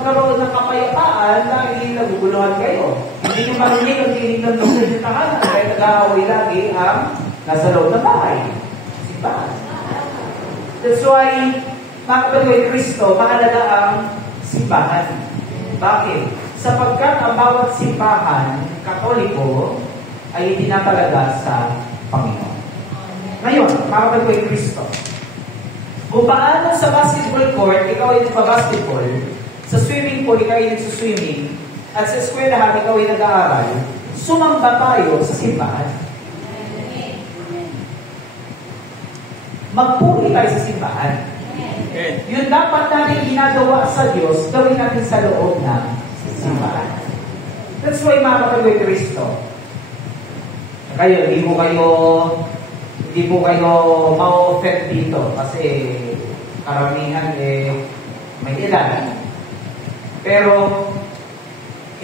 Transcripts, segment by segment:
magkaroon ng kapayapaan dahil naguguluhan kayo. Hindi nyo marinig ang tinig ng Diyos sa inyong tahanan kaya nag-aaway lagi ang nasa loob ng bahay. Simbahan. That's why, mga kapatid Kristo, mahalaga ang simbahan. Bakit? Sapagkat ang bawat simbahan, Katoliko, ay itinatalaga sa Panginoon. Ngayon, mga kapatid Kristo, kung paano sa basketball court, ikaw ay nagpa-basketball, sa swimming pool, ikaw ay nagsuswimming, at sa eskwelahan, ikaw ay nag-aaral, sumamba tayo sa simbahan. Magpuri tayo sa simbahan. Yun dapat natin ginagawa sa Diyos, gawin natin sa loob ng simbahan. That's why, mga kapatid Kristo, kayo, hindi po kayo ma-offend dito kasi karamihan may ilan. Pero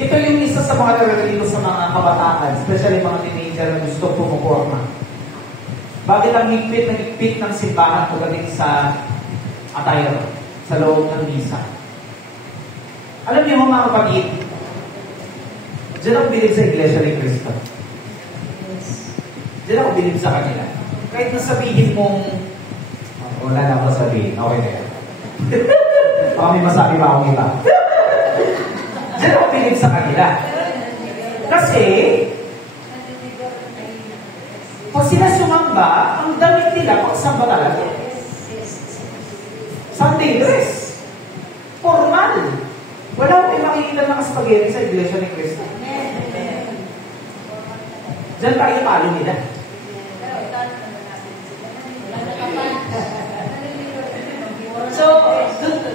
ito yung isa sa mga naririnig sa mga kabataan, especially mga teenager na gusto pumuporma. Bakit ang higpit ng simbahan pagdating sa attire, sa loob ng misa? Alam niyo mga kapatid, diyan ako bilib sa Iglesia ni Cristo. Diyan ako bilib sa kanila. Kahit nasabihin mong, wala na ako sabihin, okay na yan. Baka may masabi pa akong iba. Diyan ako bilib sa kanila. Kasi, pag sila sumamba, ang damit nila, pagsamba talaga. Sunday dress. Formal. Wala akong makikita ng spaghetti sa Iglesia ni Cristo. Diyan tayo palo nila. So,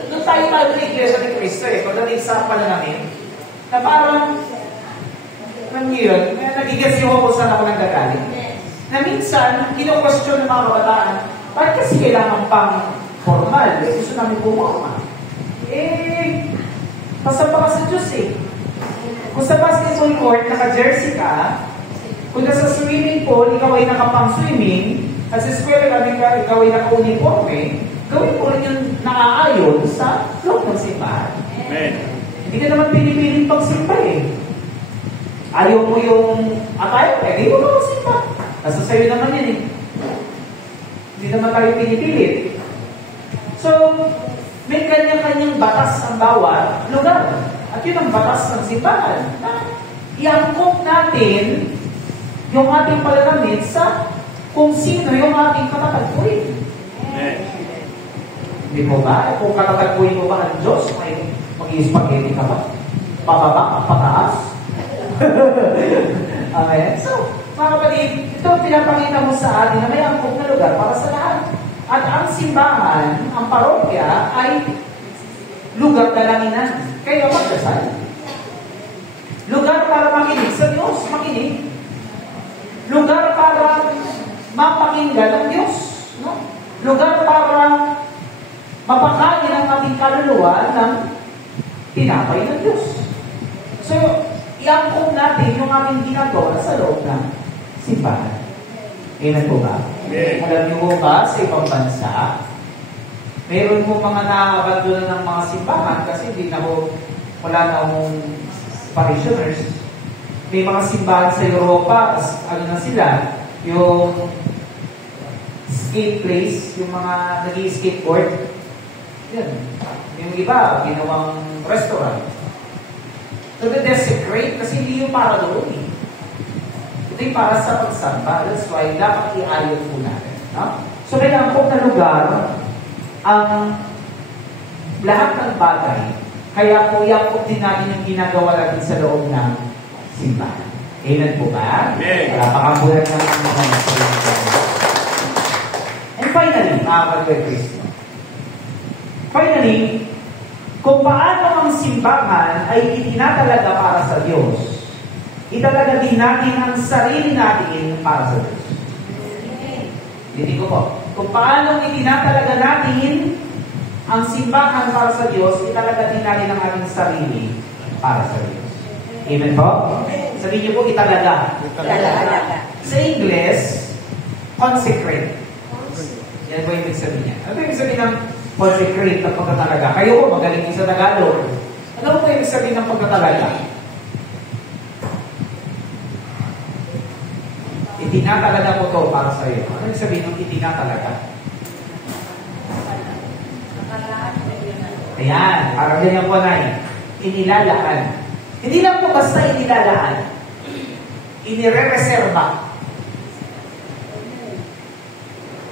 doon tayo sa Iglesia ni Cristo pagdating sa pananamin, na parang, yun, nagigets yung ako saan ako nanggagaling. Na minsan, kino-question ng mga kabataan, bakit kasi kailangan pang formal? Gusto namin pumorma. Pasamba ka sa Diyos Kung sa basketball court, naka-jersey ka, kung nasa swimming pool, ikaw ay nakapang-swimming, at sa eskwela ikaw ay naka-uniforme, gawin mo rin yung naaayon sa loob ng simbahan. Amen. Hindi ka naman pinipiling pagsimba Ayaw mo yung attire, di mo ba magsimba? Nasa sayo naman yan Hindi naman tayo pinipilit. So, may kanya-kanyang batas ang bawat lugar. At yun ang batas ng simbahan. I-angkop natin yung ating palanamit sa kung sino yung ating katatagpuin. Hindi mo ba? Kung katatagpuin mo ba ang Diyos, may mag-i-spaghetti ka ba? Pababa, pataas? Amen? So, mga kapatid, ito pinapakita mo sa atin na may angkop na lugar para sa lahat. At ang simbahan, ang parokya, ay lugar dalanginan. Kaya magdasal. Lugar para makinig sa Diyos, makinig. Lugar para mapakinggan ng Diyos. No? Lugar para mapakain ang ating kaluluwa ng tinapay ng Diyos. So, iangkong natin yung ating ginagawa sa loob ng simbahan. Amen po ba? Amen. Alam niyo po ba, sa ibang bansa, meron po mga naabandonan ng mga simbahan kasi wala na akong parishioners. May mga simbahan sa Europa, ano na sila, yung skate place, yung mga nag-i-skateboard. Yan. Yung iba, ginawang restaurant. So, desecrate kasi hindi yung para doon Ito yung para sa pagsamba. That's why dapat i-ayon po natin. No? So, may angkop na lugar ang lahat ng bagay. Kaya po, iangkop din natin yung ginagawa natin sa loob ng simbahan. Amen po ba? Amen. Pakabulan ng mga And finally, mga kapatid Kristo. Finally, kung paano ang simbahan ay itinatalaga para sa Diyos, italaga din natin ang sarili natin para sa Diyos. Hindi ko po. Kung paano itinatalaga natin ang simbahan para sa Diyos, italaga din natin ang ating sarili para sa Diyos. Amen po? Sabihin niyo po, italaga. Sa English, consecrate. Yan po yung ibig sabihin niya. Ano yung ibig sabihin ng consecrate na pagkatalaga? Kayo po, magaling sa Tagalog. Ano po yung sabihin ng pagkatalaga? Itinatalaga ko to para sa iyo. Ano yung sabihin ng itinatalaga? Ayan, parang ganyan po na inilalaan. Hindi lang po basta inilalaan. Inire-reserva.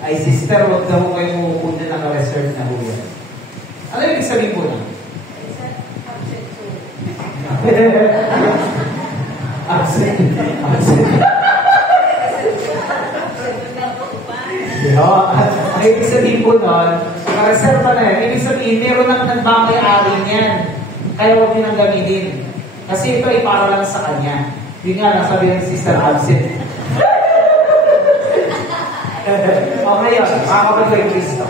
Ay, sister, huwag na mo kayo mukuna ng reserve na huyan. Ano yung sabihin po na? Absent. Ang ibig sabihin po nun, reserva na yan. Ibig sabihin, meron nang nagbakay-ari niyan. Kaya huwag nyo nang gamitin. Kasi ito ay para lang sa kanya. Yun nga, nasabi ng sister absent. O ngayon, makakapag kay Kristo.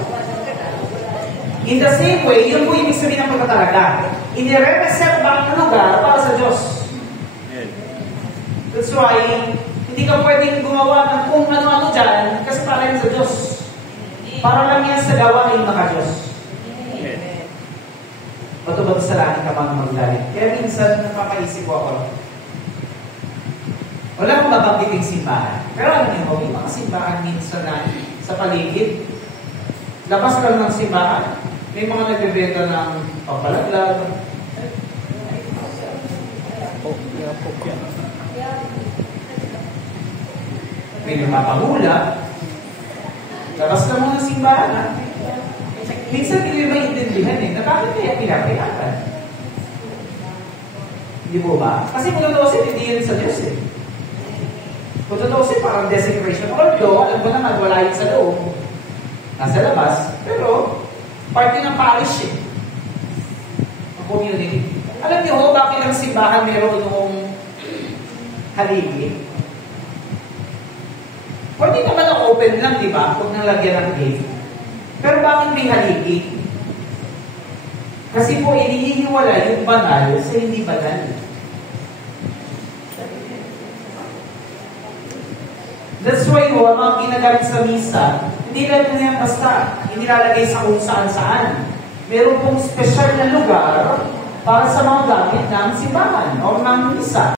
In the same way, yun po ibig sabihin ng pagkatalaga. Inire-reserve ang lugar para sa Diyos. That's why, hindi ka pwedeng gumawa ng kung ano-ano dyan kasi para yan sa Diyos. Para lang yan sa gawain mga Diyos. Bato-bato sa langit ka mga maglalit. Kaya minsan, napapaisip ko ako, wala akong babanggiting simbahan. Pero alam niyo, may mga simbahan minsan na sa paligid. Labas ka lang ng simbahan, may mga nagbebenta ng pampalaglag. May nagpapahula. Labas ka mo ng simbahan, ha? Minsan hindi mo maintindihan na bakit kaya pinapayagan? Hindi po ba? Kasi kung totoo hindi yun sa Diyos Kung totoo parang desecration. Although, alam ko naman, wala yun sa loob. Nasa labas. Pero, parte ng parish Ang community. Alam niyo, bakit ang simbahan meron yung haligi? Pwede naman ang open lang, di ba? Huwag nang lagyan ng gate. Pero bakit may haligi? Kasi po, inihiwala yung banal sa hindi banal. That's why ang mga ginagamit sa misa, hindi lang yan basta, inilalagay sa kung saan-saan. Meron pong special na lugar para sa mga gamit ng simbahan o ng misa.